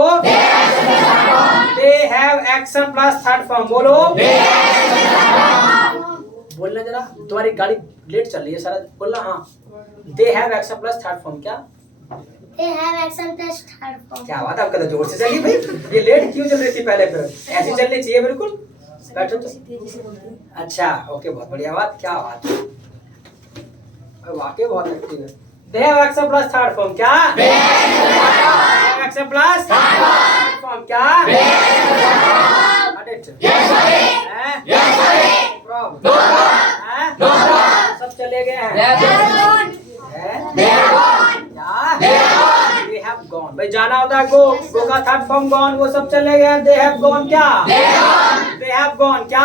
they have action plus third form. बोलो बोलना जरा, तुम्हारी गाड़ी लेट चल रही है सारा, बोलना हाँ। दे have action plus third form. क्या They have action plus third form. क्या बात, आपका तो जोर से चलिए भाई, ये लेट क्यों चल रही थी पहले, फिर ऐसी चलनी चाहिए बिल्कुल। बैठो तो। अच्छा ओके, बहुत बढ़िया बात, क्या बात है, वाकई बहुत एक्टिव है। They have action plus third form. क्या they have action plus third form. क्या सब चले गए हैं। They have gone. भाई जाना होता है गो का थर्ड फॉर्म गॉन, वो सब चले गए। दे हैव गॉन क्या? दे हैव गॉन क्या?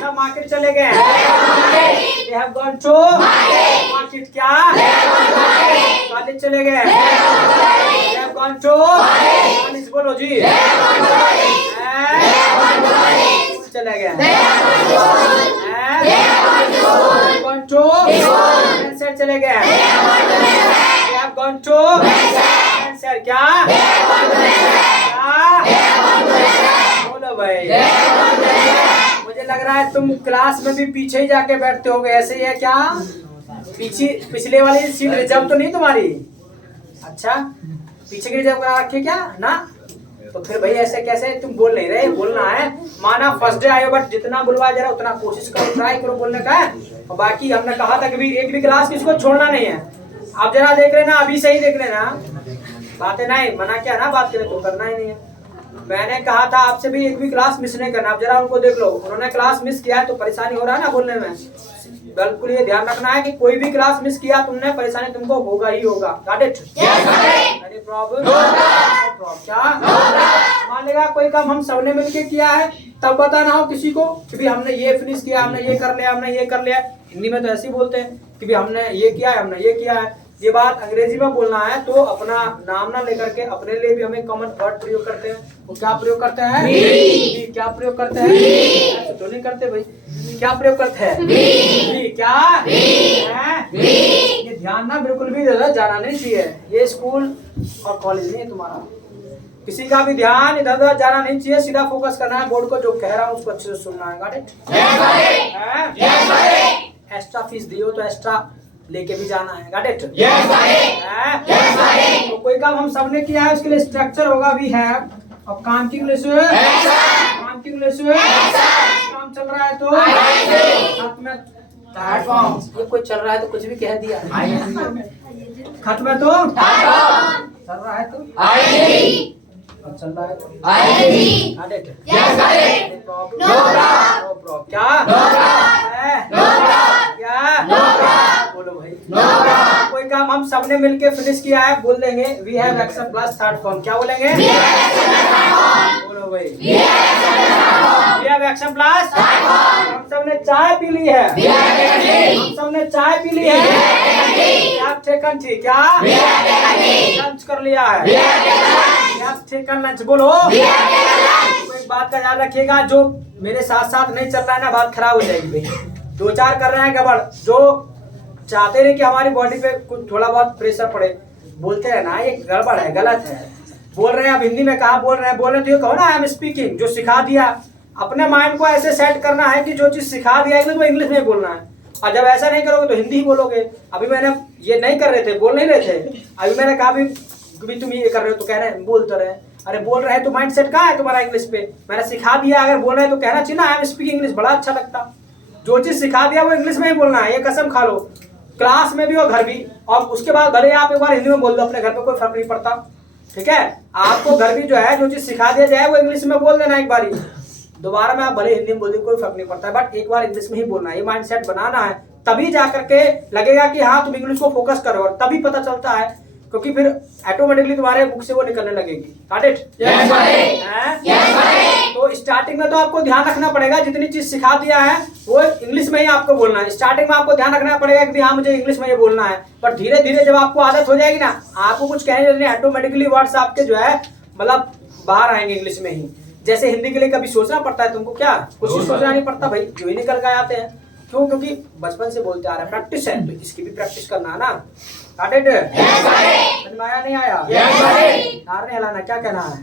सब मार्केट चले गए। They have gone to market क्या? कॉलेज चले गए। They have gone to college, बोलो जी। चले गए। गॉन टू आंसर चले गए। They have gone to answer क्या? बोलो भाई। मुझे लग रहा है तुम क्लास में भी पीछे ही जाके बैठते होगे, ऐसे ही है क्या? पिछले वाली सीट रिजर्व तो नहीं तुम्हारी? अच्छा, पीछे की रिजर्व करा रखी क्या ना? तो फिर भाई ऐसे कैसे तुम बोल नहीं रहे? बोलना है। माना फर्स्ट डे आए हो, बट जितना बुलवाया जा रहा उतना कोशिश करो, ट्राई करो बोलने का है। और बाकी हमने कहा था कि भी एक भी क्लास किसी को छोड़ना नहीं है। आप जरा देख लेना, अभी से ही देख लेना। बातें नहीं मना किया ना, बात करें तो करना ही नहीं है। मैंने कहा था आपसे भी एक भी क्लास मिस नहीं करना। आप जरा उनको देख लो, उन्होंने क्लास मिस किया है तो परेशानी हो रहा है ना बोलने में। बिल्कुल ये ध्यान रखना है कि कोई भी क्लास मिस किया तुमने, परेशानी तुमको होगा ही होगा। Got it? अरे प्रॉब्लम क्या? मान लेगा कोई काम हम सबने मिलके किया है, तब पता ना हो किसी को कि भी हमने ये फिनिश किया, हमने ये कर लिया, हमने ये कर लिया। हिंदी में तो ऐसे ही बोलते हैं कि भी हमने ये किया है, हमने ये किया है। ये बात अंग्रेजी में बोलना है तो अपना नाम ना लेकर के अपने लिए भी हमें कॉमन वर्ड प्रयोग करते हैं। वो क्या प्रयोग करते हैं? क्या प्रयोग करते हैं? ऐसे तो नहीं करते भाई। क्या प्रयोग करते हैं? क्या? ये ध्यान ना बिल्कुल भी जाना नहीं चाहिए। ये स्कूल और कॉलेज नहीं है तुम्हारा। किसी का भी ध्यान इधर उधर जाना नहीं चाहिए, सीधा फोकस करना है बोर्ड को। जो कह रहा हूँ उसको अच्छे से सुनना है। Got it? एक्स्ट्रा फीस दियो तो एक्स्ट्रा लेके भी जाना है। Got it? तो कोई काम हम सबने किया है, उसके लिए स्ट्रक्चर होगा भी है। अब काम की इंग्लिश, काम की इंग्लिश, काम चल रहा है तो खत में थर्ड फॉर्म। ये कोई चल रहा है तो कुछ भी कह दिया। खत में तो चल रहा है तो चल रहा है तो गॉट इट? क्या? क्या? बोलो भाई। कोई काम हम सबने मिलके फिनिश किया है, बोल देंगे we have action plus third form. क्या बोलेंगे? बोलो भाई। We have action plus. हम सबने चाय पी ली है। हम सबने चाय पी ली है। टेकन थी क्या? लंच कर लिया है। Taken lunch. बोलो। कोई बात का याद रखिएगा, जो मेरे साथ साथ नहीं चल रहा है ना, बात खराब हो जाएगी भाई। दो चार कर रहे हैं गड़बड़, जो चाहते रहे कि हमारी बॉडी पे कुछ थोड़ा बहुत प्रेशर पड़े, बोलते हैं ना ये गड़बड़ है, गलत है। बोल रहे हैं, अब हिंदी में कहा बोल रहे हैं, बोल रहे तो ये कहो ना आई एम स्पीकिंग। जो सिखा दिया, अपने माइंड को ऐसे सेट करना है कि जो चीज सिखा दिया इंग्लिश में, इंग्लिश में बोलना है। और जब ऐसा नहीं करोगे तो हिंदी ही बोलोगे। अभी मैंने ये नहीं कर रहे थे, बोल नहीं रहे थे। अभी मैंने कहा भी तुम ये कर रहे हो तो कह रहे हैं बोलते रहे। अरे बोल रहे हैं तो माइंड सेट कहाँ है तुम्हारा इंग्लिश पे? मैंने सिखा दिया, अगर बोल रहे हैं तो कहना चाहिए ना आई एम स्पीकिंग इंग्लिश, बड़ा अच्छा लगता। जो चीज सिखा दिया वो इंग्लिश में ही बोलना है, ये कसम खा लो। क्लास में भी और घर भी। और उसके बाद भले आप एक बार हिंदी में बोल दो अपने घर पे, कोई फर्क नहीं पड़ता। ठीक है? आपको घर भी जो है जो चीज सिखा दिया जाए वो इंग्लिश में बोल देना एक बारी। दोबारा में आप भले हिंदी में बोल दो, कोई फर्क नहीं पड़ता है, बट एक बार इंग्लिश में ही बोलना है। ये माइंड सेट बनाना है, तभी जा करके लगेगा कि हाँ तुम इंग्लिश को फोकस करो, और तभी पता चलता है, क्योंकि फिर ऑटोमेटिकली तुम्हारे बुक से वो निकलने लगेगी। Got it? तो स्टार्टिंग में तो आपको ध्यान रखना पड़ेगा, जितनी चीज सिखा दिया है वो इंग्लिश में ही आपको बोलना है। स्टार्टिंग में आपको ध्यान रखना पड़ेगा कि हाँ मुझे इंग्लिश में ये बोलना है, पर धीरे धीरे जब आपको आदत हो जाएगी ना, आपको कुछ कहने नहीं, ऑटोमेटिकली वर्ड्स आपके जो है मतलब बाहर आएंगे इंग्लिश में ही। जैसे हिंदी के लिए कभी सोचना पड़ता है तुमको, क्या कुछ सोचना नहीं पड़ता भाई, जो ही निकल के आते हैं। क्यों? क्योंकि बचपन से बोलते आ रहे हैं, प्रैक्टिस है, तो इसकी भी प्रैक्टिस करना है ना। समझ में आया नहीं आया? नार नहीं हिलाना, क्या कहना है?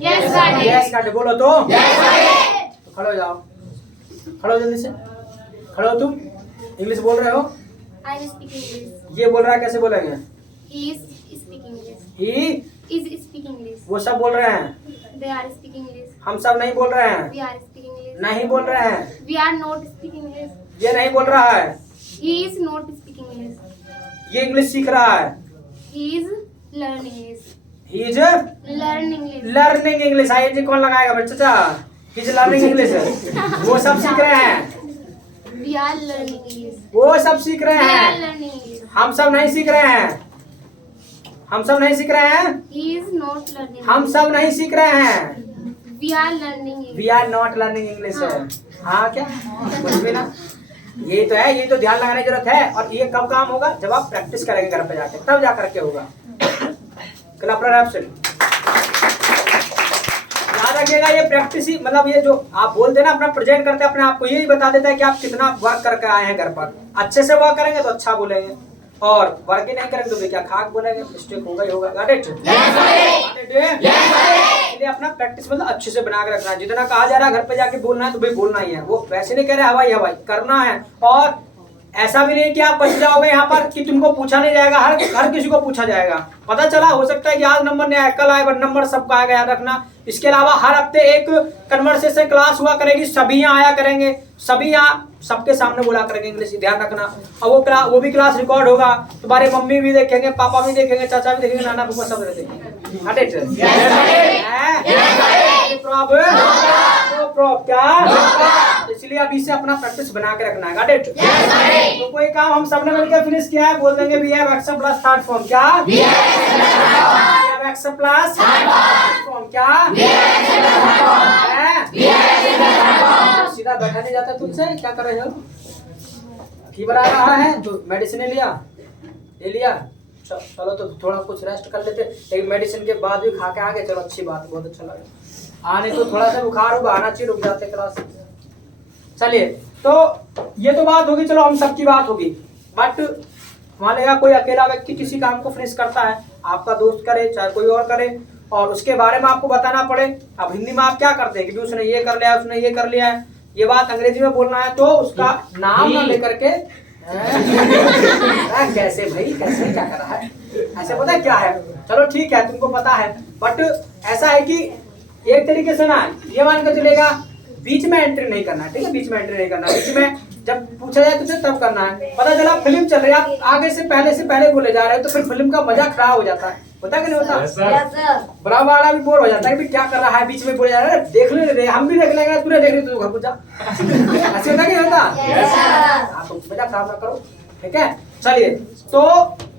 यस काटे बोलो तो खड़े हो जाओ, खड़े हो जल्दी से, खड़े हो। तुम इंग्लिश बोल रहे हो? I am speaking English. ये बोल रहा है, कैसे बोलेंगे? He is speaking English. He Is speaking English. वो सब बोल रहे हैं, They are speaking English. हम सब नहीं बोल रहे हैं। We are speaking English. नहीं बोल रहे हैं, We are not speaking English. ये नहीं बोल रहा है, He is not speaking English. ये इंग्लिश सीख रहा है। He is learning English. He is Learning English. Learning English. आई जी कौन लगाएगा मेरे चाचा? He is learning English. वो सब सीख रहे हैं, We are learning English. वो सब सीख रहे They are हैं, learning English. हम सब नहीं सीख रहे हैं। हम सब नहीं सीख रहे हैं, He is not learning. हम सब नहीं सीख रहे हैं, We are learning English. We are not learning English है। हाँ क्या कुछ भी ना, ये तो है, ये तो ध्यान लगाने की जरूरत है। और ये कब काम होगा, जब आप प्रैक्टिस करेंगे घर पे जाके, तब जा करके होगा। Clap for absent. याद रखिएगा, ये प्रैक्टिस ही, मतलब ये जो आप बोलते हैं ना, अपना प्रेजेंट करते हैं अपने आप को, यही बता देता है कि आप कितना वर्क करके आए हैं घर पर। अच्छे से वर्क करेंगे तो अच्छा बोलेंगे, और वर्क ही नहीं करेंगे तो क्या खाक बोलेंगे, मिस्टेक होगा ही होगा। Got it? इसलिए अपना प्रैक्टिस मतलब अच्छे से बना के रखना है। जितना कहा जा रहा है घर पे जाके बोलना है तो भाई बोलना ही है, वो वैसे नहीं कह रहे हवाई हवाई करना है। और ऐसा भी नहीं कि आप बच जाओगे यहाँ पर कि तुमको पूछा नहीं जाएगा, हर किसी को पूछा जाएगा। पता चला हो सकता है कि आज नंबर नहीं आया, कल आएगा नंबर, सबका आएगा, याद रखना। इसके अलावा हर हफ्ते एक कन्वर्सेशन क्लास हुआ करेगी, सभी यहाँ आया करेंगे, सभी यहाँ सबके सामने बोला करेंगे इंग्लिश, ध्यान रखना। और वो भी क्लास रिकॉर्ड होगा, तुम्हारे मम्मी भी देखेंगे, पापा भी देखेंगे, चाचा भी देखेंगे, नाना फूफा सब देखेंगे। क्या, इसलिए अभी से अपना प्रैक्टिस बना के रखना है। Got it? तो कोई काम हम सबने मिलकर फिनिश किया है, बोल देंगे we have accept plus third form। क्या we have accept plus third form। क्या सीधा बैठा नहीं जाता तुमसे, क्या कर रहे हो, फीवर आ रहा है तो मेडिसिन ले लिया, चलो तो थोड़ा कुछ रेस्ट कर लेते, लेकिन मेडिसिन के बाद भी खा के आ गए, चलो अच्छी बात, बहुत अच्छा लगा। आने तो थोड़ा सा बुखार होगा, आना चाहिए, रुक जाते क्लास। चलिए, तो ये तो बात होगी, चलो हम सबकी बात होगी। बट मान लेगा कोई अकेला व्यक्ति किसी काम को फिनिश करता है, आपका दोस्त करे चाहे कोई और करे, और उसके बारे में आपको बताना पड़े। अब हिंदी में आप क्या करते हैं कि उसने ये कर लिया, उसने ये कर लिया है, ये बात अंग्रेजी में बोलना है तो उसका नाम ना लेकर के कैसे भाई, कैसे क्या कर रहा है, ऐसे पता है क्या है, चलो ठीक है तुमको पता है। बट ऐसा है कि एक तरीके से ना ये मान कर चलेगा, बीच में एंट्री नहीं करना है, ठीक है, बीच में एंट्री नहीं करना, बीच में जब पूछा जाए तुझे तब करना है। पता चला फिल्म चल रही है, आप आगे से पहले बोले जा रहे हो, तो फिर फिल्म का मजा खराब हो जाता है, होता कि नहीं होता। बड़ा वाला भी बोर हो जाता है कि क्या कर रहा है, बीच में बोले जा रहा है, देख ले रहे, हम भी देख लेंगे, तूने देख रही तो घर को जा, ऐसे होता कि नहीं होता। आप तो मजा खराब ना करो, ठीक है। चलिए, तो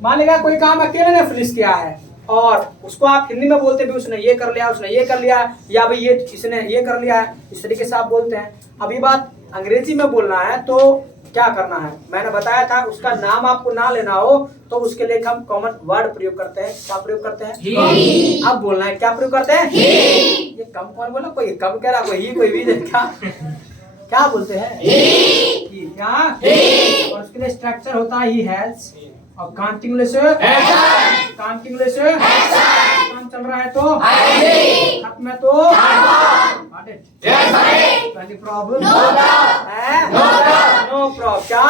मान लेगा कोई काम अकेले ने फिनिश किया है, और उसको आप हिंदी में बोलते भी उसने ये कर लिया, उसने ये कर लिया, या भाई ये इसने ये कर लिया है, इस तरीके से आप बोलते हैं। अभी बात अंग्रेजी में बोलना है तो क्या करना है, मैंने बताया था, उसका नाम आपको ना लेना हो तो उसके लिए हम कॉमन वर्ड प्रयोग करते हैं। क्या प्रयोग करते हैं? ही। अब बोलना है, क्या प्रयोग करते हैं? ही। ये कम कौन बोला, कोई कम कह रहा, कोई ही, कोई भी, क्या बोलते हैं? ही। क्या? और उसके लिए स्ट्रक्चर होता है ही हैज, और कंटिन्यूअस काम चल रहा है तो खत्म है तो प्रॉब्लम नो प्रॉब्लम। क्या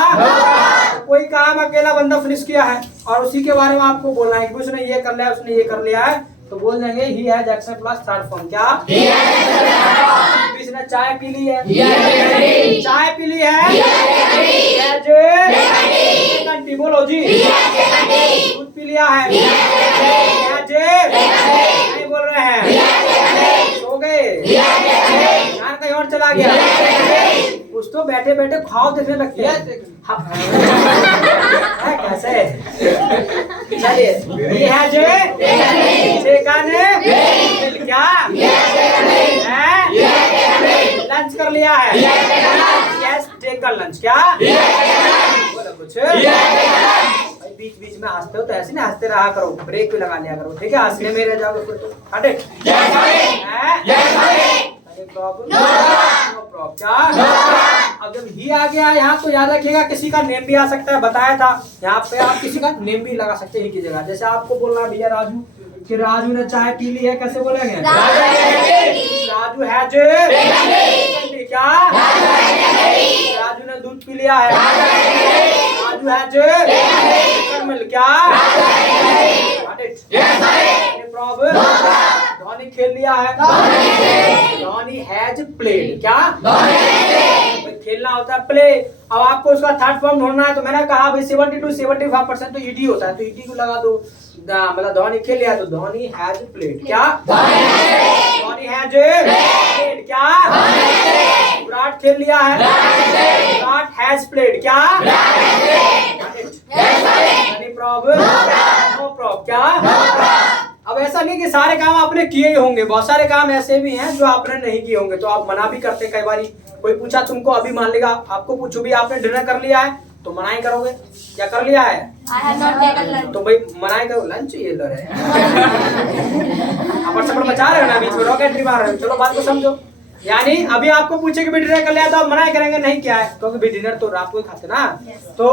कोई काम अकेला बंदा फिनिश किया है और उसी के बारे में आपको बोलना है कि उसने ये कर लिया, उसने ये कर लिया है, तो बोल देंगे ही has except plus third form. क्या इसने चाय पी ली है, चाय पी ली है, घंटी बोलो जी, दूध पी लिया है, नहीं बोल रहे हैं, सो गए, ध्यान कहीं और चला गया, कुछ तो बैठे बैठे खाओ देखने लगते हैं कैसे। चलिए, ये है जो क्या लंच कर लिया है, यस टेकन लंच। क्या बोलो कुछ, बीच बीच में हंसते हो तो ऐसे ना हंसते रहा करो, ब्रेक भी लगा लिया करो, ठीक है, हंसने में रह जाओगे फिर तो हटे। अब जब ही आ गया यहाँ तो याद रखिएगा किसी का नेम भी आ सकता है, बताया था यहाँ पे आप किसी का नेम भी लगा सकते हैं ही की जगह। जैसे आपको बोलना भैया राजू, कि राजू ने चाय पी ली है, कैसे बोलेंगे? राजू है जो क्या, राजू ने दूध पी लिया है, राजू है जो क्या, धोनी खेल लिया है, धोनी हैज प्लेड। क्या खेलना होता है प्ले। अब आपको उसका थर्ड फॉर्म ढूंढना है, तो मैंने कहा भाई 70 to 75% तो ईडी होता है, तो ईडी को लगा दो, मतलब धोनी खेल लिया तो धोनी हैज प्लेड। क्या धोनी हैज प्लेड। क्या विराट खेल लिया है, विराट हैज प्लेड। क्या प्रॉब्लम नो प्रॉब्लम। क्या? अब ऐसा नहीं कि सारे काम आपने किए ही होंगे, बहुत सारे काम ऐसे भी हैं जो आपने नहीं किए होंगे, तो आप मना भी करते कई बारी। कोई पूछा तुमको, अभी मान लेगा आपको पूछो भी आपने डिनर कर लिया है, तो मना ही करोगे, क्या कर लिया है? I have not taken lunch. तो भाई मना ही करो, लंच ये लो रहे अपन सब बचा रहे हो ना, बीच में रॉकेट मार रहे हो। चलो बात को समझो, यानी अभी आपको पूछे कि भी डिनर कर लिया, तो आप मना ही करेंगे नहीं किया है, क्योंकि भी डिनर तो रात को ही खाते ना। तो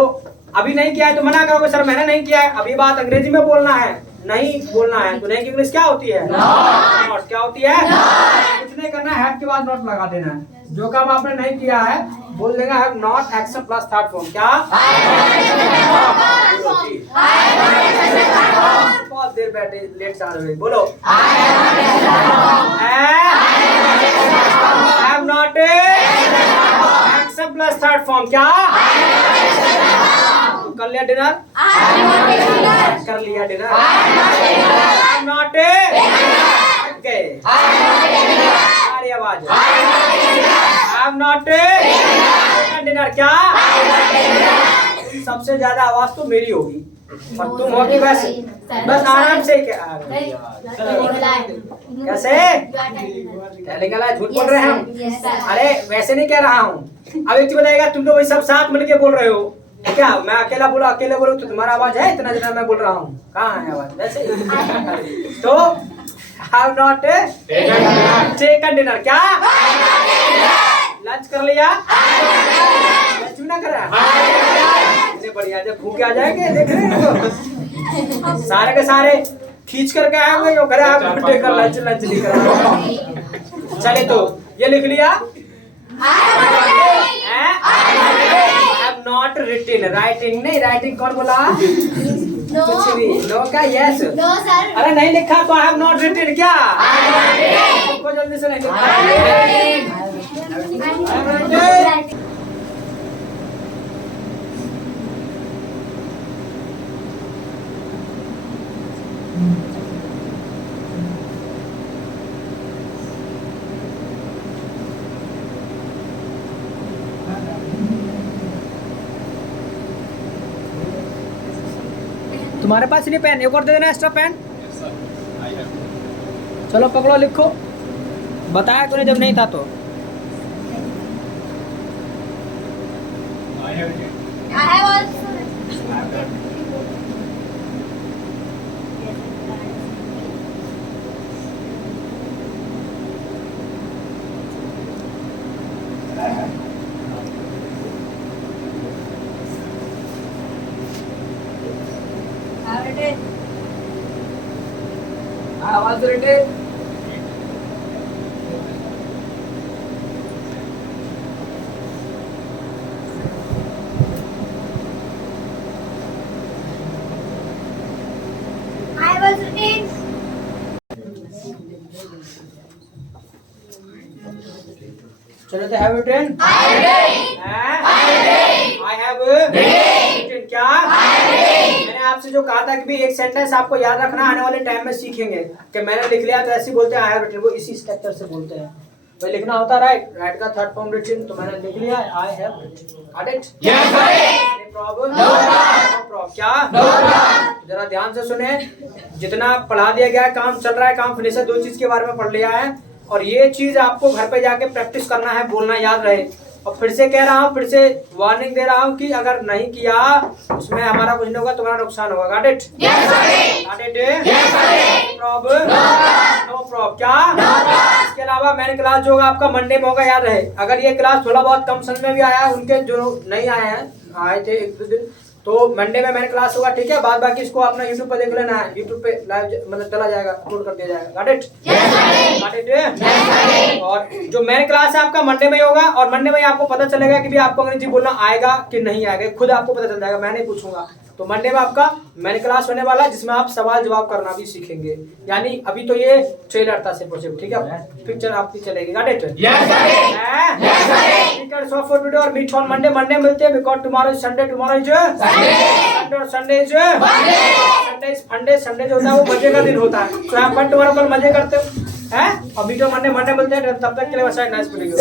अभी नहीं किया है तो मना करोगे, सर मैंने नहीं किया है। अभी बात अंग्रेजी में बोलना है, नहीं बोलना है, तो नहीं की इंग्लिश क्या होती है? नॉट। क्या होती है? कुछ नहीं करना है, के बाद नॉट लगा देना है। जो काम आपने नहीं किया है बोल देगा have not action plus third form. क्या? बहुत देर बैठे लेट चाल रहे, बोलो have not action plus third form. क्या? कर लिया डिनर? कर लिया डिनर? हैव नॉट गए सारी आवाज हैव नॉट डिनर। क्या? सबसे ज्यादा आवाज तो मेरी होगी और तुम होगी वैसे, बस आराम से कैसे निकला, झूठ बोल रहे हैं हम। अरे वैसे नहीं कह रहा हूँ। अब एक चीज बताएगा, तुम तो वही सब साथ मिलके बोल रहे हो क्या? मैं अकेला बोलो तो तुम्हारा आवाज है इतना जितना मैं बोल रहा हूँ? कहाँ है आवाज? वैसे तो हैव नॉट टेकन डिनर। क्या? लंच कर लिया? लंच भी ना करा? इतने बढ़िया, जब भूखे आ जाएंगे देख रहे हो सारे के सारे खींच करके आएंगे जो करे आप कर लंच नहीं करा। चले तो ये लिख लिया नॉट रिटिन। राइटिंग नहीं, राइटिंग कौन बोला? कुछ भी नो का यस। No, sir. अरे नहीं लिखा तो आई हैव नॉट रिटिन। क्या? सबको जल्दी से नहीं लिखा। तुम्हारे पास नहीं पेन, एक और दे देना एक्स्ट्रा पेन। चलो पकड़ो, लिखो। बताया तूने जब नहीं था तो। I have also. आवाज रेटे I was written. चलो तो have written. I have written. क्या? मैंने आपसे जो कहा था कि भी एक सेंटेंस आपको याद रखना, आने वाले टाइम में सीखेंगे कि मैंने लिख लिया तो ऐसे बोलते हैं आई हैव रिटन, वो इसी स्ट्रक्चर से बोलते हैं। तो लिखना होता राइट, राइट का थर्ड फॉर्म रिटन, तो मैंने लिख लिया I have written. Got it? Yes sir. Problem? No problem. क्या? No problem. जरा ध्यान से सुने, जितना पढ़ा दिया गया है, काम चल रहा है, काम फिनिश है, दो चीज के बारे में पढ़ लिया है और ये चीज आपको घर पे जाके प्रैक्टिस करना है, बोलना याद रहे। और फिर से कह रहा हूँ, फिर से वार्निंग दे रहा हूँ कि अगर नहीं किया उसमें हमारा कुछ नहीं होगा, तुम्हारा नुकसान होगा। Got it? Yes sir. Got it? Yes sir. No problem? No problem. क्या? No problem. इसके अलावा मैंने क्लास जो होगा आपका मंडे में होगा, याद रहे। अगर ये क्लास थोड़ा बहुत कम समझ में भी आया, उनके जो नहीं आए हैं, आए थे एक दो दिन, तो मंडे में मैंने क्लास होगा, ठीक है। बाद बाकी इसको अपना यूट्यूब पर देख लेना है, यूट्यूब पे लाइव मतलब चला जाएगा, अपलोड कर दिया जाएगा। Got it? Got it? और जो मेन क्लास है आपका मंडे में ही होगा और मंडे में ही आपको पता चलेगा कि भी आपको अंग्रेजी बोलना आएगा कि नहीं आएगा, खुद आपको पता चल जाएगा, मैं नहीं पूछूंगा। तो मंडे में आपका मैंने क्लास होने वाला है जिसमें आप सवाल जवाब करना भी सीखेंगे। यानी अभी तो ये ट्रेलर था सिर्फ, ठीक है, पिक्चर आपकी चलेगी। Got it? Yes sir. Yes sir. ठीक है, सो फॉर टुडे और मीट ऑन मंडे। मंडे मिलते हैं because tomorrow is Sunday, tomorrow is Sunday और Sunday is Monday, Sunday is funday, Sunday जो होता है वो मजे का दिन होता है। तो आप पर टुमारो कल मजे करते हो हैं और मीट ऑन मंडे, मंडे मिलते हैं। तब तक के लिए बस नाइस वीडियो।